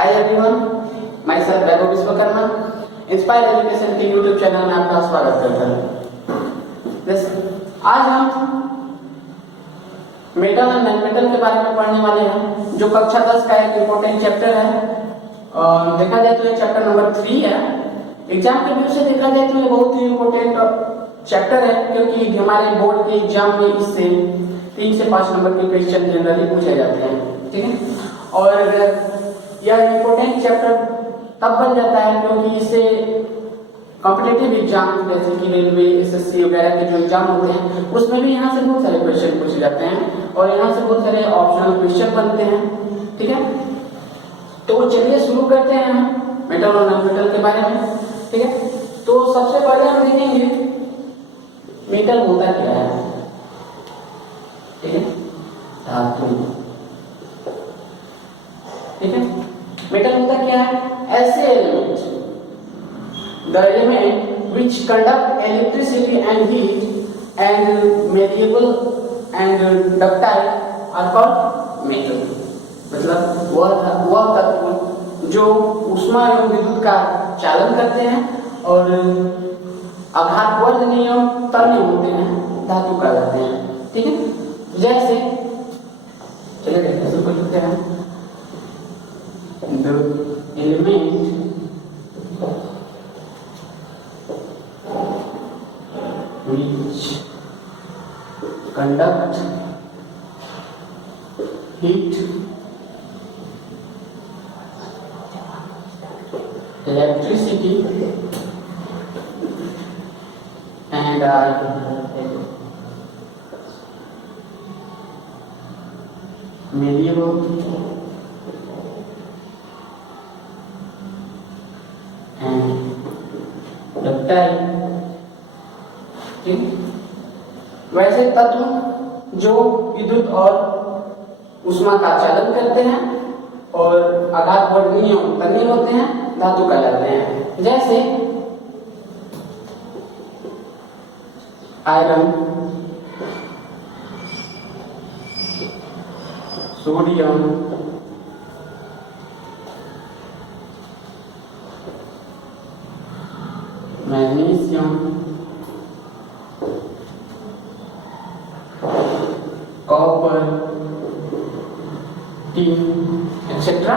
Hi everyone, my self Vaibhav Vishwakarma inspire education के YouTube channel में आपका स्वागत करता हूँ। आज हम मेटल और नॉन मेटल के बारे में पढ़ने वाले हैं, जो कक्षा 10 का एक इम्पोर्टेंट चैप्टर है। देखा जाए तो ये चैप्टर नंबर 3 है। एग्जाम के व्यू से देखा जाए तो ये बहुत ही इम्पोर्टेंट चैप्टर है, क्योंकि हमारे बोर्ड के एग्जाम में इससे 3 से 5 नंबर के क्वेश्चन जनरली पूछे जाते हैं। ठीक है, और यह इम्पोर्टेंट चैप्टर तब बन जाता है क्योंकि इससे कॉम्पिटिटिव एग्जाम जैसे कि रेलवे, एसएससी वगैरह के जो एग्जाम होते हैं उसमें भी यहाँ से बहुत सारे क्वेश्चन पूछे जाते हैं और यहाँ से बहुत सारे ऑप्शनल क्वेश्चन बनते हैं। ठीक है, तो चलिए शुरू करते हैं हम मेटल और नॉन मेटल के बारे में। ठीक है, तो सबसे पहले हम देखेंगे मेटल होता क्या है। ठीक है, धातु। ठीक है, मेटल होता क्या है? ऐसे element, the element which conduct electricity and heat and malleable and ductile are called metal. मतलब वह तत्व जो ऊष्मा एवं विद्युत का चालन करते हैं और आघातवर्धनीय एवं तन्य होते हैं, धातु कहलाते हैं। ठीक है, जैसे चलिए देखते शुरू करते हैं। The element which conduct heat, electricity and malleable वैसे तत्व जो विद्युत और ऊष्मा का चालन करते हैं और आघातवर्धनीय तन्य होते हैं, धातु कहलाते हैं। जैसे iron, sodium, magnesium, copper, tin etcetera.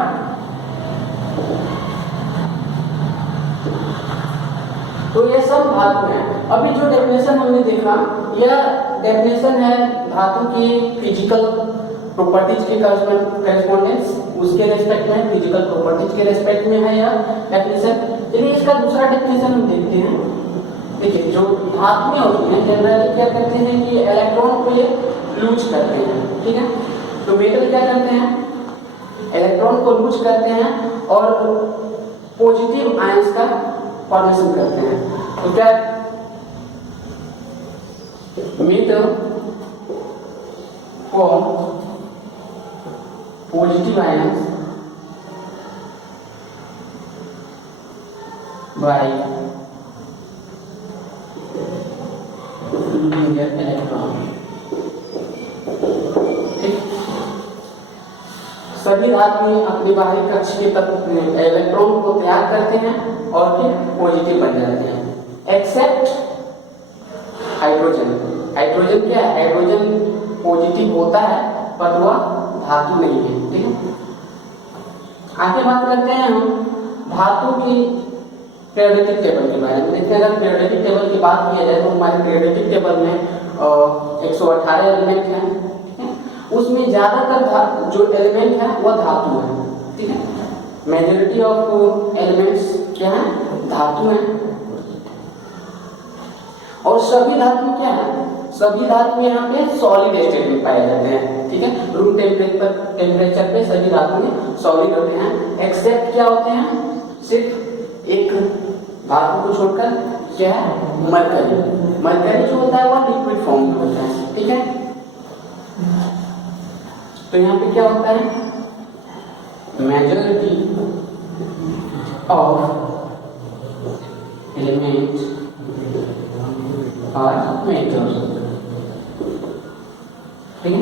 तो ये सब धातु हैं। अभी जो डेफिनेशन हमने देखा, यह डेफिनेशन है धातु की फिजिकल प्रॉपर्टीज के करेस्पॉन्डेंस, उसके रेस्पेक्ट में, फिजिकल प्रॉपर्टीज के रेस्पेक्ट में है यह डेफिनेशन। चलिए इसका दूसरा डेफिनेशन हम देखते हैं। देखिए, जो धातुएं होती हैं जनरली क्या करते हैं कि इलेक्ट्रॉन को ये लूज करते हैं। ठीक है, तो मेटल क्या करते हैं? इलेक्ट्रॉन को लूज करते हैं और पॉजिटिव आयंस का फॉर्मेशन करते हैं। तो क्या metal form positive ions by losing their electron। सभी धातुएं अपने बाहरी कक्ष के इलेक्ट्रॉन को त्याग करते हैं और फिर पॉजिटिव बन जाते हैं, एक्सेप्ट हाइड्रोजन। हाइड्रोजन क्या है? हाइड्रोजन पॉजिटिव होता है पर वह धातु नहीं है। ठीक है, आगे बात करते हैं हम धातु की पीरियोडिक टेबल के बारे में। देखते हैं, अगर पीरियोडिक टेबल की बात किया जाए तो हमारे पीरियोडिक टेबल में 118 एलिमेंट हैं। उसमें ज्यादातर जो एलिमेंट है वह धातु है। ठीक है, मेजॉरिटी ऑफ एलिमेंट्स क्या है? धातु है। और सभी धातु क्या है? सभी धातु यहाँ पे सॉलिड स्टेट में पाए जाते हैं। ठीक है, रूम टेम्परेचर पे सभी धातुएं सॉलिड होते हैं, एक्सेप्ट क्या होते हैं? सिर्फ एक धातु को छोड़कर, क्या है? मरकरी। मरकरी जो होता है वह लिक्विड फॉर्म में होता है। ठीक है, तो यहाँ पे क्या होता है? Majority of element are metal. ठीक है,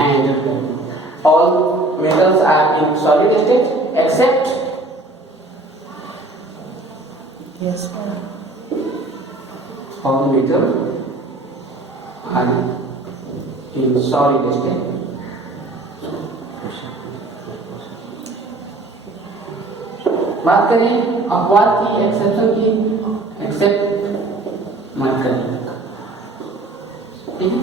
and all metals are in solid state except Yes. metal and in solid state. बात करें अपवाद की, एक्सेप्शन की, एक्सेप्ट मरकरी। ठीक है,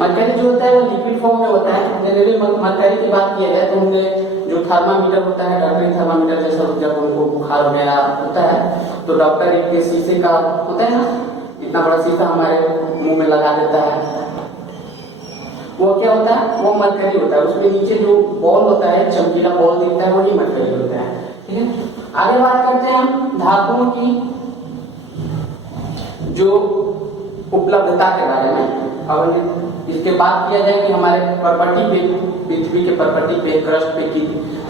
मरकरी जो होता है वो लिक्विड फॉर्म में होता है। जनरली मरकरी की बात किया जाए तो हमने जो थर्मामीटर होता है, डॉक्टरी थर्मामीटर जैसा, जब उनको बुखार वगैरह होता है तो डॉक्टर एक शीशे का होता है ना, इतना बड़ा शीशा हमारे मुंह में लगा देता है, वो क्या होता है, वो मरकरी होता है। उसमें नीचे जो बॉल होता है, चमकीला बॉल दिखता है, वही मरकरी होता है। ठीक है, आगे बात करते हैं हम धातुओं की जो उपलब्धता के बारे में। और इसके बाद किया जाए कि हमारे प्रॉपर्टी पे, पृथ्वी के प्रॉपर्टी पे, क्रस्ट पे की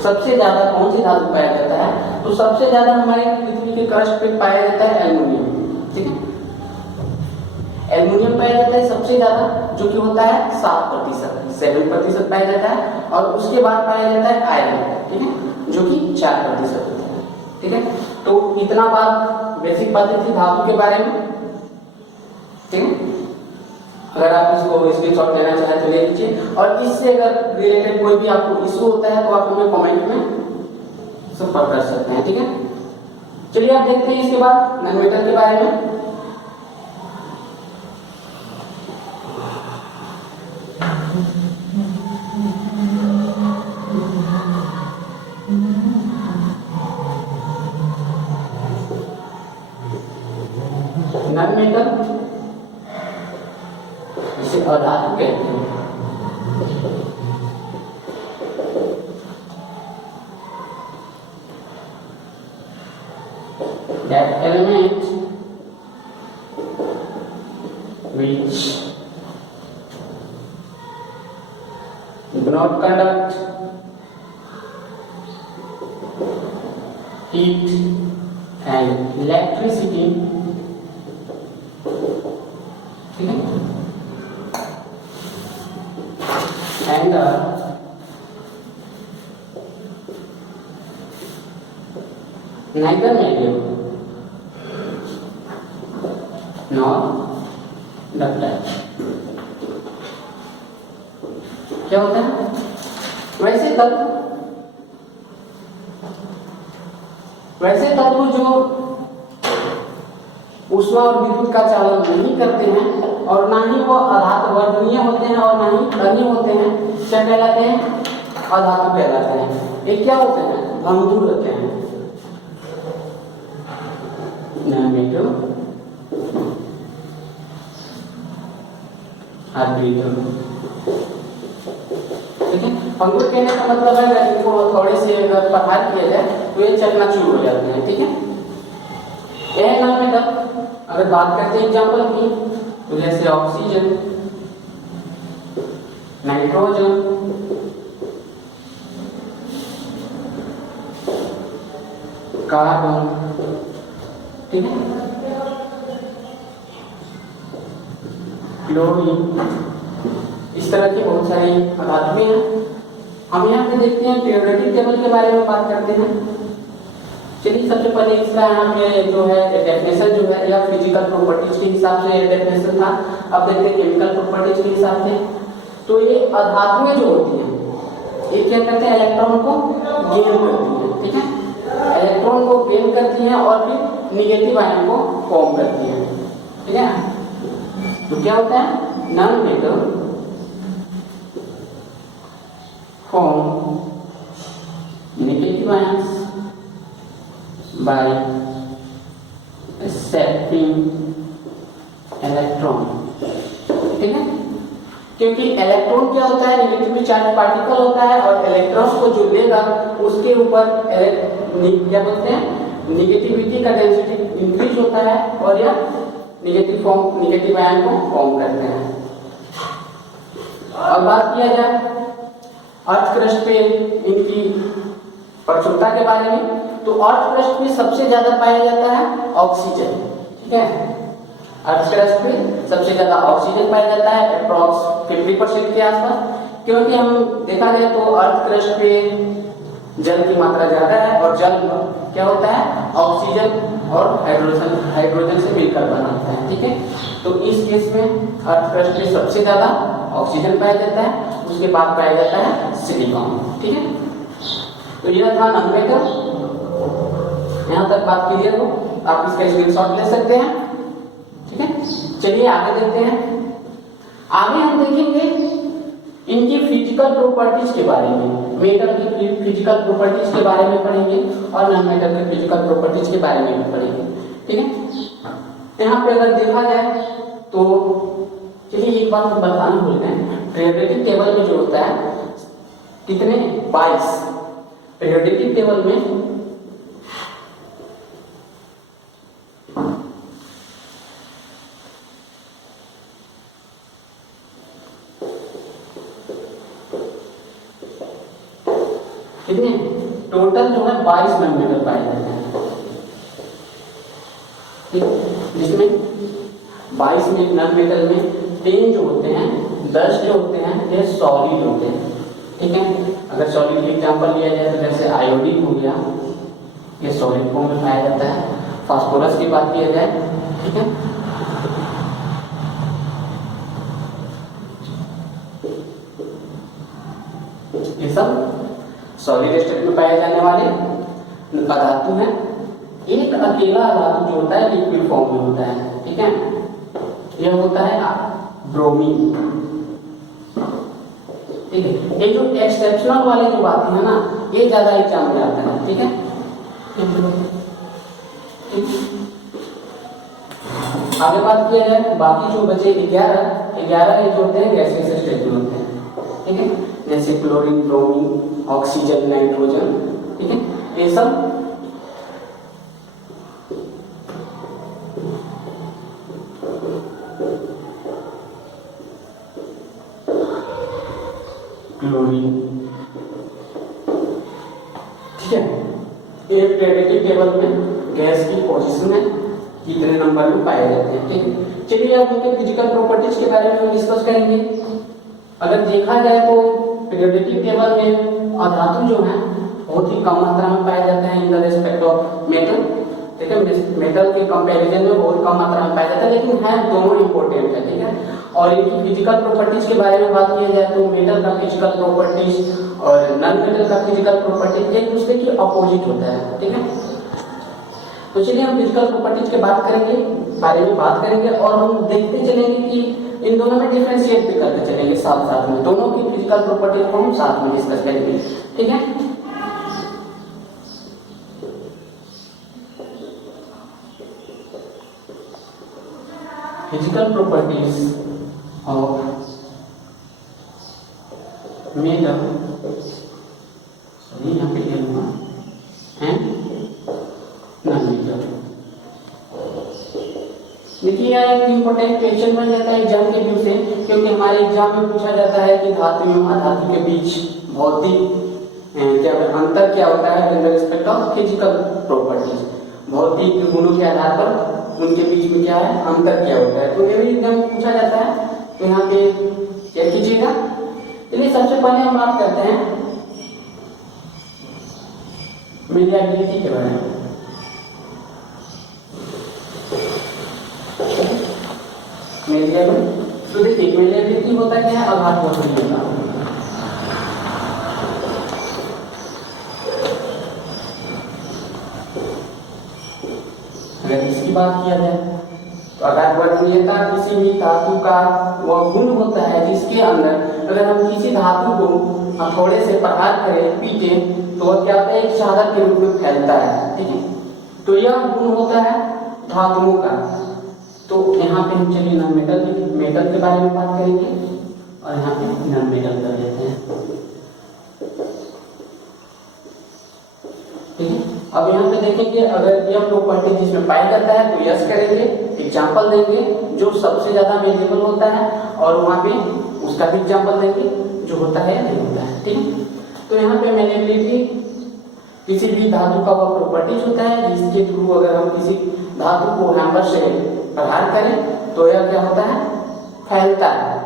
सबसे ज्यादा कौन सी धातु पाया जाता है, तो सबसे ज्यादा हमारे पृथ्वी के क्रस्ट पे पाया जाता है एल्युमिनियम। ठीक है, एल्युमिनियम पाया जाता है सबसे ज्यादा, जो कि होता है 7% पाया जाता है। और उसके बाद पाया जाता है आयरन, ठीक है, जो कि 4% होता है। ठीक है, तो इतना बात बेसिक बातें थी धातु के बारे में। ठीक है, अगर आप इसको स्क्रीनशॉट लेना चाहें तो ले लीजिए, और इससे अगर रिलेटेड कोई भी आपको इशू होता है तो आप हमें कमेंट में संपर्क कर सकते हैं। ठीक है, चलिए आप देखते हैं इसके बाद नॉनमेटल के बारे में। नॉनमेटल इसे अधातु कहते हैं। That element which do not conduct heat and electricity, ठीक है, and neither medium nor ductile। क्या होता है, वैसे तत्व जो ऊष्मा और विद्युत का चालन नहीं करते हैं, और ना ही वो अधातु वर्णनीय होते हैं, और ना ही कणीय होते हैं, क्या कहलाते हैं, अधातु कहलाते हैं। ये क्या होते हैं, भंगुर होते हैं। नॉनमेटल ऑर्बिटल। ठीक है, भंगुर कहने का मतलब है अगर इनको थोड़े से अगर प्रहार किया जाए तो ये चकनाचूर हो जाते हैं। ठीक है, यह नॉनमेटल। अगर बात करते हैं एग्जाम्पल की, तो जैसे ऑक्सीजन, नाइट्रोजन, कार्बन, ठीक है, क्लोरीन, इस तरह की बहुत सारी धातुएं हैं। हम यहाँ पे देखते हैं पीरियोडिक टेबल के बारे में बात करते हैं। चलिए सबसे पहले इसका यहाँ पे जो है डेफिनेशन जो है, या फिजिकल प्रॉपर्टीज के हिसाब से डेफिनेशन था। अब देखते हैं केमिकल प्रॉपर्टीज के हिसाब से। तो ये अधातुएं जो होती हैं, ये क्या करते हैं, इलेक्ट्रॉन को गेन करती हैं। ठीक है, इलेक्ट्रॉन को गेन करती हैं और फिर निगेटिव आयन को फॉर्म करती हैं। ठीक है, तो क्या होता है, नॉनमेटल form negative ions by accepting electron। ठीक है, क्योंकि इलेक्ट्रॉन क्या होता है, नेगेटिवली चार्ज पार्टिकल होता है, और इलेक्ट्रॉन को जो लेगा उसके ऊपर क्या बोलते हैं, निगेटिविटी का डेंसिटी इंक्रीज होता है, और यह निगेटिव आयन को फॉर्म करते हैं। और बात किया जाए अर्थ क्रस्ट पे इनकी प्रचुरता के बारे में, तो अर्थ क्रस्ट पे सबसे ज्यादा पाया जाता है ऑक्सीजन। ठीक है, अर्थ क्रस्ट पे सबसे ज्यादा ऑक्सीजन पाया जाता है, अप्रॉक्स 50% के आसपास। क्योंकि हम देखा जाए तो अर्थ क्रस्ट पे जल की मात्रा ज्यादा है और जल क्या होता है, ऑक्सीजन और हाइड्रोजन से मिलकर बना होता है। ठीक है, तो इस केस में अर्थ क्रस्ट में सबसे ज्यादा ऑक्सीजन पाया जाता है, उसके बाद पाया जाता है सिलिकॉन। ठीक है, तो यह था नॉनमेटल। यहां तक बात क्लियर हो, आप इसका स्क्रीनशॉट ले सकते हैं। ठीक है, चलिए आगे देखते हैं। आगे हम देखेंगे इनकी फिजिकल प्रॉपर्टीज के बारे में, मेटल की फिजिकल प्रॉपर्टीज के बारे में पढ़ेंगे और नॉन मेटल की फिजिकल प्रॉपर्टीज के बारे में भी पढ़ेंगे। ठीक है, यहाँ पे अगर देखा जाए तो चलिए एक बात बताना भूल गए, पीरियोडिक टेबल में जो होता है कितने 22 पीरियोडिक टेबल में कितने टोटल जो है 22 नॉनमेटल पाए जाते हैं, जिसमें 22 में नॉनमेटल में 10 जो होते हैं, 10 जो होते हैं ये सॉलिड होते हैं। ठीक है, अगर सॉलिड की एग्जांपल लिया जाए तो जैसे आयोडीन हो गया, ये सॉलिड फॉर्म में पाया जाता है। फास्फोरस की बात किया जाए, ठीक है, ये सब सॉलिड स्टेट में पाए जाने वाले धातु हैं। एक अकेला धातु जो होता है लिक्विड फॉर्म में होता है। ठीक है, यह होता है ब्रोमीन। ठीक है, ये जो एक्सेप्शनल वाले जो बातें हैं ना, ये ज्यादा एग्जाम में आता है। ठीक है, आगे बात किया जाए, बाकी जो बचे 11 ये जो होते हैं गैसियस स्टेट में होते हैं। ठीक है, जैसे क्लोरीन, ब्रोमीन, ऑक्सीजन, नाइट्रोजन। ठीक है, ये सब क्लोरीन। ठीक है, एक पीरियोडिक टेबल में गैस की पोजीशन है कितने नंबर में पाए जाते हैं। ठीक है, चलिए अब इनके फिजिकल प्रॉपर्टीज के बारे में डिस्कस करेंगे। अगर देखा जाए तो पीरियोडिक टेबल में धातु जो है बहुत ही कम मात्रा में पाए जाते हैं in the respect of metal. ठीक है, मेटल के कंपैरिजन में बहुत कम मात्रा में पाया जाता है, लेकिन है दोनों इंपॉर्टेंट है। ठीक है, और इनकी फिजिकल प्रॉपर्टीज के बारे में बात किया जाए तो मेटल का फिजिकल प्रॉपर्टीज और नॉन मेटल का फिजिकल प्रॉपर्टीज एक दूसरे के अपोजिट होता है। ठीक है, तो चलिए हम फिजिकल प्रॉपर्टीज के बारे में बात करेंगे और हम देखते चलेंगे कि इन दोनों में डिफरेंशिएट भी करते चलेंगे साथ साथ में, दोनों की फिजिकल प्रॉपर्टीज को हम साथ में डिस्कस करेंगे। ठीक है, physical properties of metal, sorry यहाँ पे लिखूंगा, एंड नॉन मेटल। देखिए यार एक इंपॉर्टेंट क्वेश्चन बन जाता है एग्जाम के व्यू से, क्योंकि हमारे एग्जाम में पूछा जाता है कि धातु एवं अधातु के बीच भौतिक क्या अंतर क्या होता है in respect of physical properties, भौतिक गुणों के आधार पर उनके बीच में क्या है अंतर क्या होता है। तो ये भी एग्जाम में पूछा जाता है, तो यहाँ पे क्या कीजिएगा। चलिए सबसे पहले हम बात करते हैं मेलिएबिलिटी के बारे में। मेलिएबिलिटी, तो देखिए मेलिएबिलिटी होता क्या है, आघात वसूली होता है। अगर इसकी बात किया जाए तो आघात वरीयता किसी भी धातु का वह गुण होता है जिसके अंदर अगर हम किसी धातु को हथौड़े से प्रहार करें, पीटे, तो वह क्या होता है एक चादर के रूप में फैलता है। ठीक है, तो यह गुण होता है धातुओं का। तो यहाँ पे हम चलिए नॉन मेटल के बारे में बात करेंगे और यहाँ पे नॉन मेटल कर लेते हैं। ठीक है, अब यहाँ पे देखेंगे अगर यह प्रॉपर्टी जिसमें पाया जाता है तो यस करेंगे, एग्जांपल देंगे जो सबसे ज्यादा मेजरेबल होता है, और वहां पे उसका भी एग्जांपल देंगे जो होता है या नहीं होता है। ठीक है, तो यहाँ पे मेलेबिलिटी किसी भी धातु का वह प्रॉपर्टीज होता है जिसके थ्रू अगर हम किसी धातु को हैमर से प्रहार करें तो यह क्या होता है फैलता है,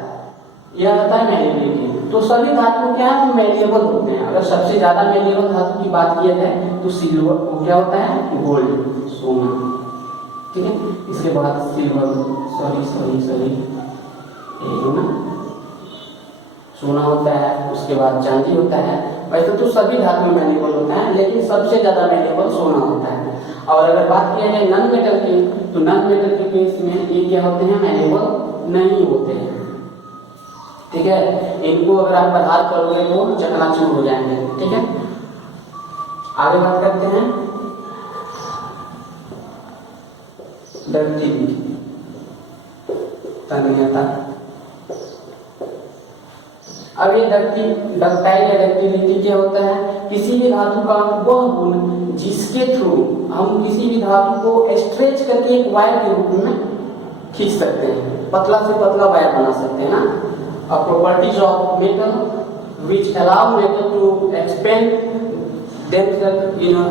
यह होता है मेलेबिलिटी। तो सभी धातु क्या है, मेलिएबल होते हैं। अगर सबसे ज्यादा मेलिएबल धातु की बात किया जाए तो सिल्वर, वो क्या होता है, गोल्ड, सोना, ठीक है। इसके बाद सिल्वर, सॉरी सोना होता है, उसके बाद चांदी होता है। वैसे तो सभी धातु में मेलिएबल होता है, लेकिन सबसे ज्यादा मेलिएबल सोना होता है। और अगर बात किया जाए नॉन मेटल की, तो नॉन मेटल के केस में ये क्या होते हैं, मेलिएबल नहीं होते हैं, ठीक है। इनको अगर आप प्रहार करोगे तो चकनाचूर हो जाएंगे, ठीक है। आगे बात करते हैं डक्टिलिटी, तन्यता। अब ये डक्टाइल या डक्टिलिटी क्या होता है, किसी भी धातु का वह गुण जिसके थ्रू हम किसी भी धातु को स्ट्रेच करके एक वायर के रूप में खींच सकते हैं, पतला से पतला वायर बना सकते हैं ना। A properties of metal which allow metal to expand themselves in a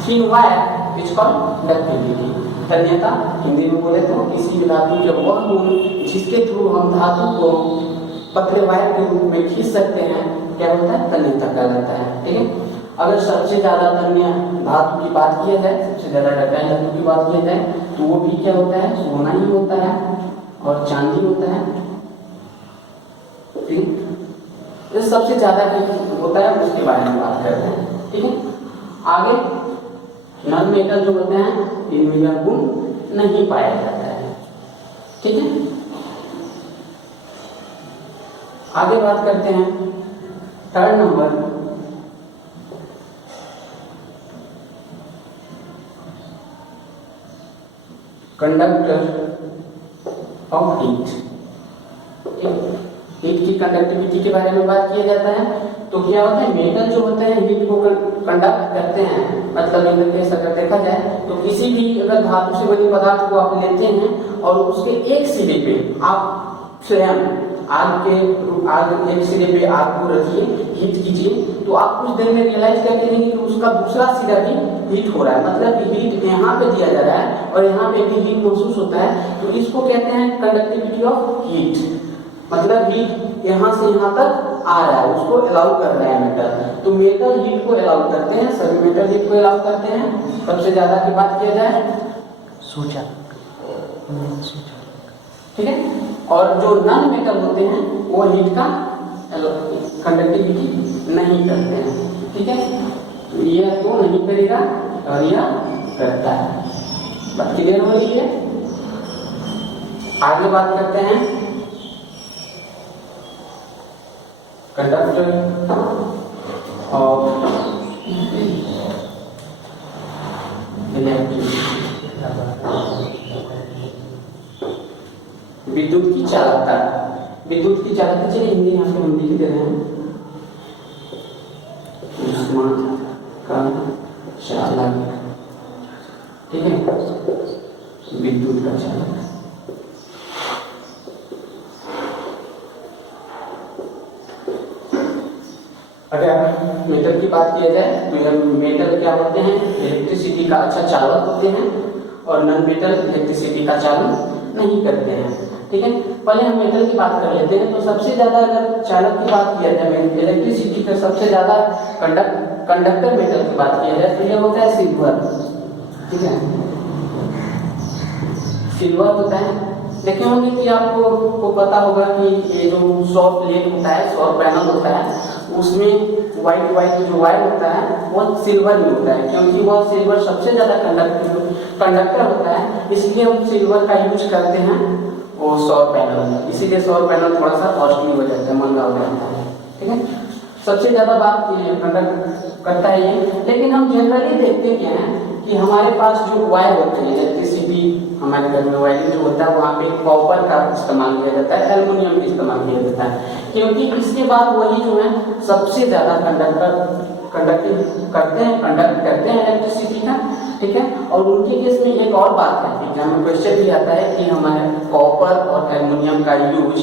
thin wire is called ductility। तन्यता हिंदी में बोले तो किसी भी धातु के वह गुण जिसके थ्रू हम धातु को पतले वायर के रूप में खींच सकते हैं, क्या होता है, तन्यता कहलाता है, ठीक है। अगर सबसे ज्यादा तन्य धातु की बात किया जाए, सबसे ज्यादा डक्टाइल धातु की बात किया जाए, तो वो भी क्या होता है, सोना ही होता है और चांदी होता है, ठीक। इस सबसे ज्यादा होता है, उसके बारे में बात करते हैं, ठीक है। आगे नॉन मेटल जो होते हैं, इनमें यह गुण नहीं पाया जाता है, ठीक है। आगे बात करते हैं third number, conductor of heat. Heat की कंडक्टिविटी के बारे में बात किया जाता है, तो क्या होता है, मेटल जो होते हैं हीट को कंडक्ट करते हैं। मतलब इन केस अगर देखा जाए तो किसी भी अगर धातु से बने पदार्थ को आप लेते हैं और उसके एक सिरे पे आप स्वयं आग एक सिरे पे आग को रखिए, हीट कीजिए, तो आप कुछ देर में रियलाइज करते हैं कि उसका दूसरा सिरा भी हीट हो रहा है। मतलब हीट यहाँ पे दिया जा रहा है और यहाँ पे भी हीट महसूस होता है, तो इसको कहते हैं कंडक्टिविटी ऑफ हीट। मतलब हीट यहाँ से यहाँ तक आ रहा है, उसको अलाउ कर रहा है मेटल। तो मेटल हीट को अलाउ करते हैं, सभी मेटल हीट को अलाउ करते हैं। सबसे ज्यादा की बात किया जाए सूचक, ठीक है। और जो नॉन मेटल होते हैं वो हीट का कंडक्टिविटी नहीं करते हैं, ठीक है। तो यह तो नहीं करेगा और यह करता है। बात क्लियर हो रही है। आगे बात करते हैं कंडक्टर ऑफ इलेक्ट्रिसिटी, विद्युत की चालकता। विद्युत की चालकता, चलिए हिंदी यहाँ पे हम लिख दे रहे हैं, ऊष्मा का चालक, ठीक है, विद्युत का चालक। अगर मेटल की बात किया जाए तो यह मेटल क्या होते हैं, इलेक्ट्रिसिटी का अच्छा चालक होते हैं, और नॉन मेटल इलेक्ट्रिसिटी का चालन नहीं करते हैं, ठीक है। पहले हम मेटल की बात कर लेते हैं। तो सबसे ज्यादा अगर चालक की बात किया जाए इलेक्ट्रिसिटी का, सबसे ज्यादा कंडक्टर मेटल की बात किया जाए तो यह होता है सिल्वर, ठीक है। सिल्वर होता है। देखे होंगे कि आपको पता होगा कि ये जो सौर प्लेट होता है, सौर पैनल होता है, उसमें व्हाइट जो वायर होता है वो सिल्वर में होता है, क्योंकि वह सिल्वर सबसे ज्यादा कंडक्टर होता है, इसलिए हम सिल्वर का यूज करते हैं वो सौर पैनल में। इसीलिए सौर पैनल थोड़ा सा कॉस्टली हो जाता है, महंगा हो जाता है, ठीक है। सबसे ज्यादा बात कंडक्ट करता है ये। लेकिन हम जनरली देखते क्या है कि हमारे पास जो वायर होते हैं, इलेक्ट्रिसिटी हमारे घर में वायरिंग जो होता है वहाँ पे कॉपर का इस्तेमाल किया जाता है, एल्युमिनियम का इस्तेमाल किया जाता है, क्योंकि इसके बाद वही जो है सबसे ज्यादा कंडक्ट करते हैं इलेक्ट्रिसिटी का, ठीक है। और उनके केस में एक और बात है कि हमें क्वेश्चन भी आता है कि हमारे कॉपर और एल्युमिनियम का यूज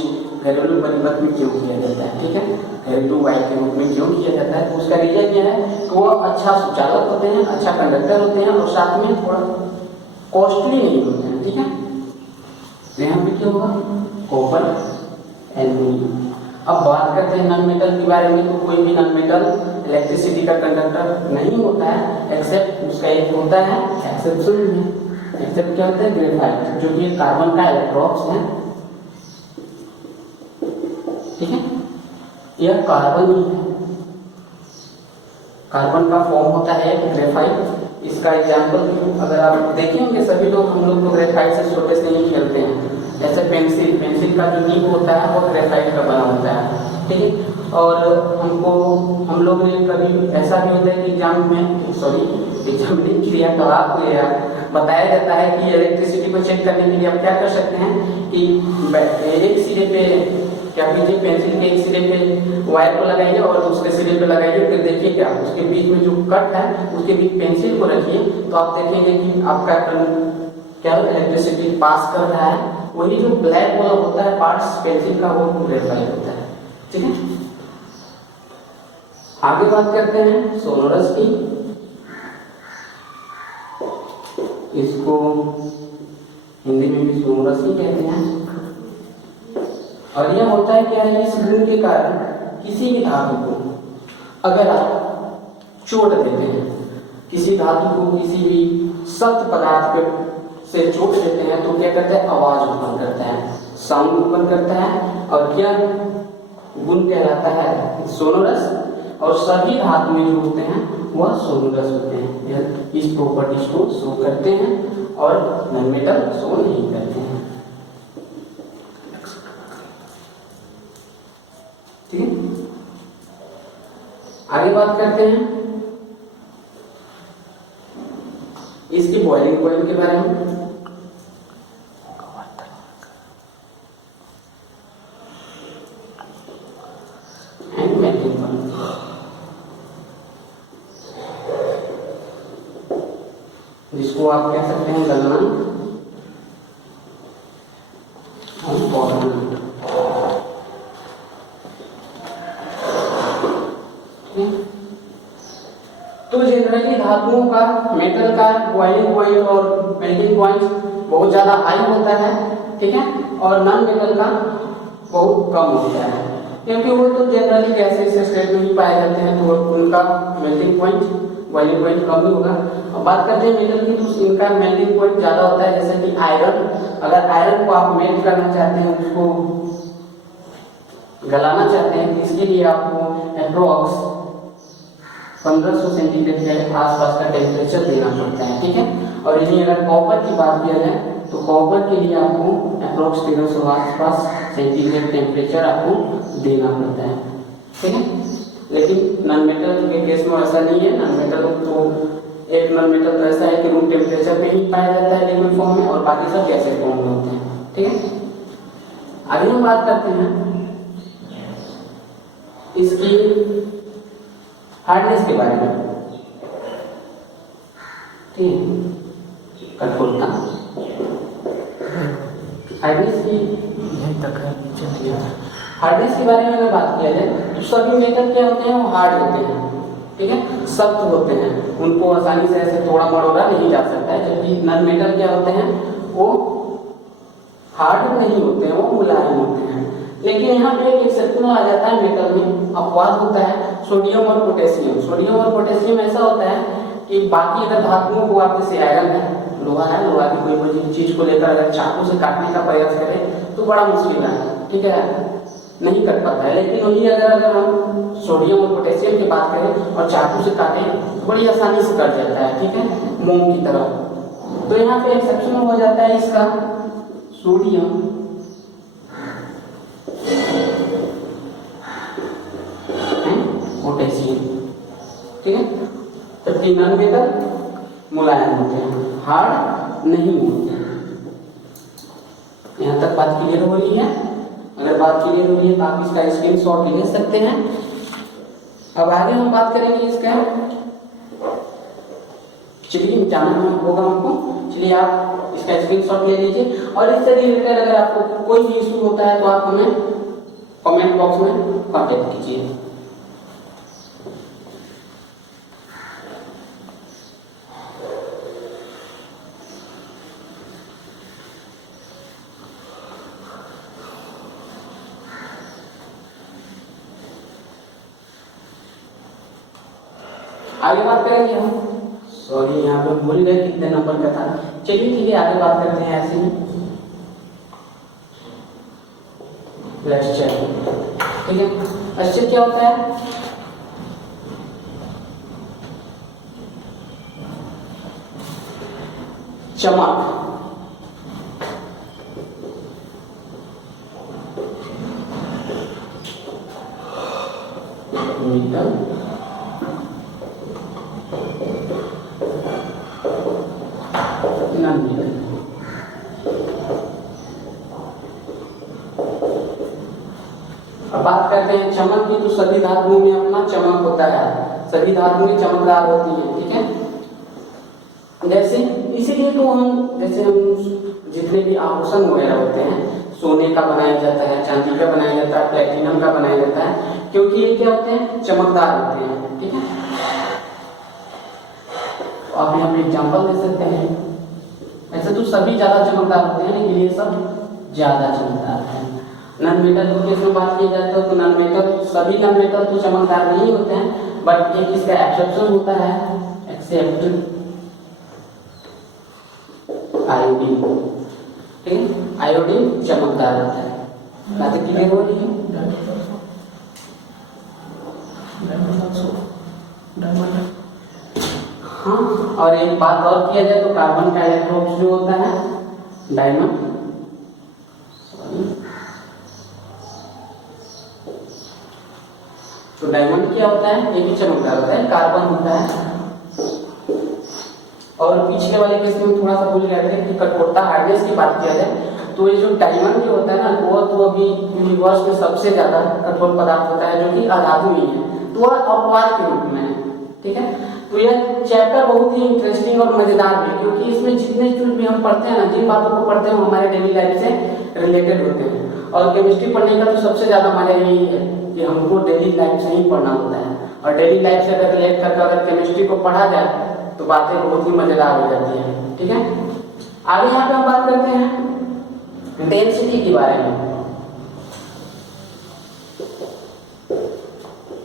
घरेलू परिपथ में क्यों किया जाता है, ठीक है, घरेलू वायर के रूप में क्यों किया जाता है। तो उसका रीजन यह है कि वो अच्छा सुचालक होते हैं, अच्छा कंडक्टर होते हैं, और साथ में थोड़ा कॉस्टली नहीं होते हैं, ठीक है। तो यहाँ पे क्या होगा, कॉपर एल्युमिनियम। अब बात करते हैं नॉन मेटल के बारे में। तो कोई भी नॉन मेटल इलेक्ट्रिसिटी का कंडक्टर नहीं होता है, एक्सेप्ट उसका एक होता है एक्सेप्शन में। एक्सेप्ट क्या होता है? ग्रेफाइट, जो कि कार्बन का इलेक्ट्रॉन्स है। ठीक है, यह कार्बन ही है, कार्बन का फॉर्म होता है ग्रेफाइट। इसका एग्जाम्पल अगर आप देखेंगे, सभी लोग हम लोग तो ग्रेफाइट से छोटे से ही खेलते हैं। जैसे पेंसिल का जो नीब होता है वो ग्रेफाइट का बना होता है। ठीक है, और हम लोग ने कभी ऐसा भी होता है कि एग्जाम में क्रियाकलाप को या बताया जाता है कि इलेक्ट्रिसिटी को चेक करने के लिए आप क्या कर सकते हैं कि एक सिरे पे क्या कीजिए, पेंसिल के एक सिरे पे वायर को लगाइए और दूसरे सिरे पे लगाइए, फिर देखिए क्या उसके बीच में जो कट है उसके बीच पेंसिल को रखिए, तो आप देखेंगे कि आपका क्या इलेक्ट्रिसिटी पास कर रहा है। वही जो ब्लैक वाला होता है पार्ट्स पेंसिल का, वो ग्रेफाइट होता है। ठीक है, आगे बात करते हैं सोनोरस की। इसको हिंदी में भी सोनोरस ही कहते हैं। और यह होता है क्या है, इस गुण के कारण किसी भी धातु को अगर आप चोट देते हैं, किसी धातु को किसी भी सख्त पदार्थ पे से चोट देते हैं, तो क्या करता है? आवाज उत्पन्न करता है, साउंड उत्पन्न करता है। और क्या गुण कहलाता है? सोनोरस। और सभी धातुएं जो होते हैं वह सोनोरस होते हैं। यह इस प्रॉपर्टीज को शो करते हैं और नॉन मेटल शो नहीं करते हैं। ठीक है, आगे बात करते हैं इसकी बॉइलिंग पॉइंट के बारे में। जिसको आप कह सकते हैं गलनांक और पौधनांक। तो जनरली धातुओं का, मेटल का बॉइलिंग पॉइंट और मेल्टिंग पॉइंट बहुत ज्यादा हाई होता है। ठीक है, और नॉन मेटल का बहुत कम होता है, क्योंकि वो तो जनरली गैसेस स्टेट में ही पाए जाते हैं, तो उनका मेल्टिंग पॉइंट, बॉइलिंग पॉइंट कम ही होगा। अब बात करते हैं मेटल की, तो इनका मेल्टिंग पॉइंट ज्यादा होता है। जैसे कि आयरन, अगर आयरन को आप मेल्ट करना चाहते हैं, उसको गलाना चाहते हैं, तो इसके लिए आपको अप्रोक्स 1500 सेंटीग्रेड के आसपास का टेम्परेचर देना पड़ता है। ठीक है, और यदि अगर कॉपर की बात किया जाए, तो कॉपर के लिए आपको अप्रोक्स 1300 आसपास सेंटीग्रेड टेम्परेचर आपको देना पड़ता है। ठीक है, लेकिन नॉन मेटल के केस में ऐसा नहीं है। नॉन मेटल तो एक नॉन मेटल तो ऐसा है कि रूम टेम्परेचर पे ही पाया जाता है लिक्विड फॉर्म में, और बाकी सब गैसेज फॉर्म में होते हैं। ठीक है, आगे हम बात करते हैं इसकी हार्डनेस के बारे में। ठीक है, कठोरता, हार्डनेस की हार्डनेस के बारे में अगर बात किया जाए, तो सभी मेटल क्या होते हैं? वो हार्ड होते हैं। ठीक है, सख्त होते हैं, उनको आसानी से ऐसे तोड़ा मरोड़ा नहीं जा सकता है। जबकि नॉन मेटल क्या होते हैं? वो हार्ड नहीं होते हैं, वो मुलायम होते हैं। लेकिन यहाँ पे एक एक्सेप्शन आ जाता है मेटल में, अपवाद होता है सोडियम और पोटेशियम। सोडियम और पोटेशियम ऐसा होता है कि बाकी अगर धातुओं को, आप जैसे आयरन है, लोहा है, लोहा की कोई चीज को लेकर अगर चाकू से काटने का प्रयास करें तो बड़ा मुश्किल है। ठीक है, नहीं कर पाता है। लेकिन वही अगर हम सोडियम और पोटेशियम की बात करें और चाकू से काटें तो बड़ी आसानी से कट जाता है। ठीक है, मोम की तरह। तो यहाँ पे एक्सेप्शन हो जाता है इसका सोडियम पोटेशियम। ठीक है, जबकि नॉन मेटल मुलायम होते हैं, हार्ड नहीं होते हैं। यहाँ तक बात क्लियर हो रही है? अगर बात क्लियर हो रही है तो आप इसका स्क्रीनशॉट ले सकते हैं। अब आगे हम बात करेंगे इसका, चलिए जानना होगा हमको। चलिए आप इसका स्क्रीनशॉट ले लीजिए, और इससे रिलेटेड अगर आपको कोई भी इशू होता है तो आप हमें कमेंट बॉक्स में कॉन्टेक्ट कीजिए। आगे बात करेंगे हम। सॉरी यहाँ पे भूल गए कितने नंबर का था। चलिए ठीक है, आगे बात करते हैं ऐसे ही। Let's check. ठीक है, अस्चर क्या होता है? चमक। अब बात करते हैं चमक की। तो सभी धातुओं में अपना चमक होता है, सभी धातुएं चमकदार होती हैं। ठीक है, जैसे इसीलिए तो हम जैसे हम जितने भी आभूषण वगैरह होते हैं, सोने का बनाया जाता है, चांदी का बनाया जाता है, प्लेटिनम का बनाया जाता है, क्योंकि ये क्या होते हैं? चमकदार होते हैं। ठीक है, तो आप यहाँ पे एग्जाम्पल दे सकते हैं। ऐसे तो सभी ज्यादा चमकदार होते हैं, लेकिन ये सब ज्यादा चमकदार है। नॉन मेटल को केस में बात की जाए तो नॉन मेटल, सभी नॉन मेटल तो चमकदार नहीं होते हैं, बट एक इसका एक्सेप्शन होता है, एक्सेप्ट आयोडीन। ठीक है, आयोडीन चमकदार होता है। बात क्लियर हो रही है? हाँ, और एक बात और किया जाए तो कार्बन का इलेक्ट्रोड जो होता है डायमंड, तो डायमंड क्या होता है? ये भी चमकदार होता है, कार्बन होता है। और पिछले वाले केस में थोड़ा सा भूल गए थे कि कठोरता, हार्डनेस की बात किया जाए तो ये जो डायमंड जो होता है ना, वो तो अभी यूनिवर्स में सबसे ज्यादा कठोर पदार्थ होता है, जो कि अधातु ही है, तो वह अपवाद के रूप में है। ठीक है, तो यह चैप्टर बहुत ही इंटरेस्टिंग और मजेदार है, क्योंकि इसमें जितने जो भी हम पढ़ते हैं ना, जिन बातों को पढ़ते हैं वो हमारे डेली लाइफ से रिलेटेड होते हैं। और केमिस्ट्री पढ़ने का तो सबसे ज्यादा मजा यही है कि हमको डेली लाइफ से ही पढ़ना होता है, और डेली लाइफ से अगर रिलेट करके अगर केमिस्ट्री को पढ़ा जाए तो बातें बहुत ही मजेदार हो जाती है। ठीक है, आगे यहाँ पे हम बात करते हैं डेंसिटी के बारे में,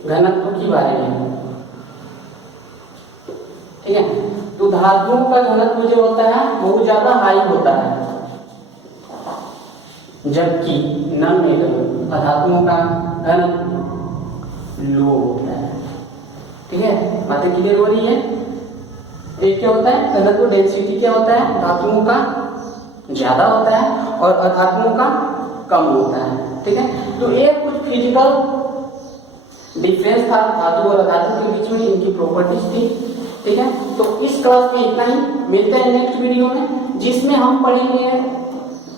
घनत्व के बारे में। ठीक है, तो धातुओं का घनत्व जो होता है बहुत ज्यादा हाई होता है, जबकि नॉन मेटल अधातुओं का घनत्व लो होता है। ठीक है, बातें क्लियर हो रही है? एक क्या होता है? घनत्व डेंसिटी क्या होता है? धातुओं का ज्यादा होता है और अधातुओं का कम होता है। ठीक है, तो एक कुछ फिजिकल डिफरेंस था धातु और अधातु के बीच में, इनकी प्रॉपर्टीज थी। ठीक है, तो इस क्लास में इतना ही। मिलते हैं नेक्स्ट वीडियो में, जिसमें हम पढ़ेंगे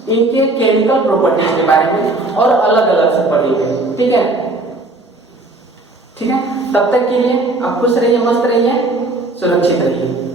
इनके केमिकल प्रॉपर्टीज के बारे में और अलग अलग से पढ़ेंगे। ठीक है, ठीक है, तब तक के लिए आप खुश रहिए, मस्त रहिए, सुरक्षित रहिए।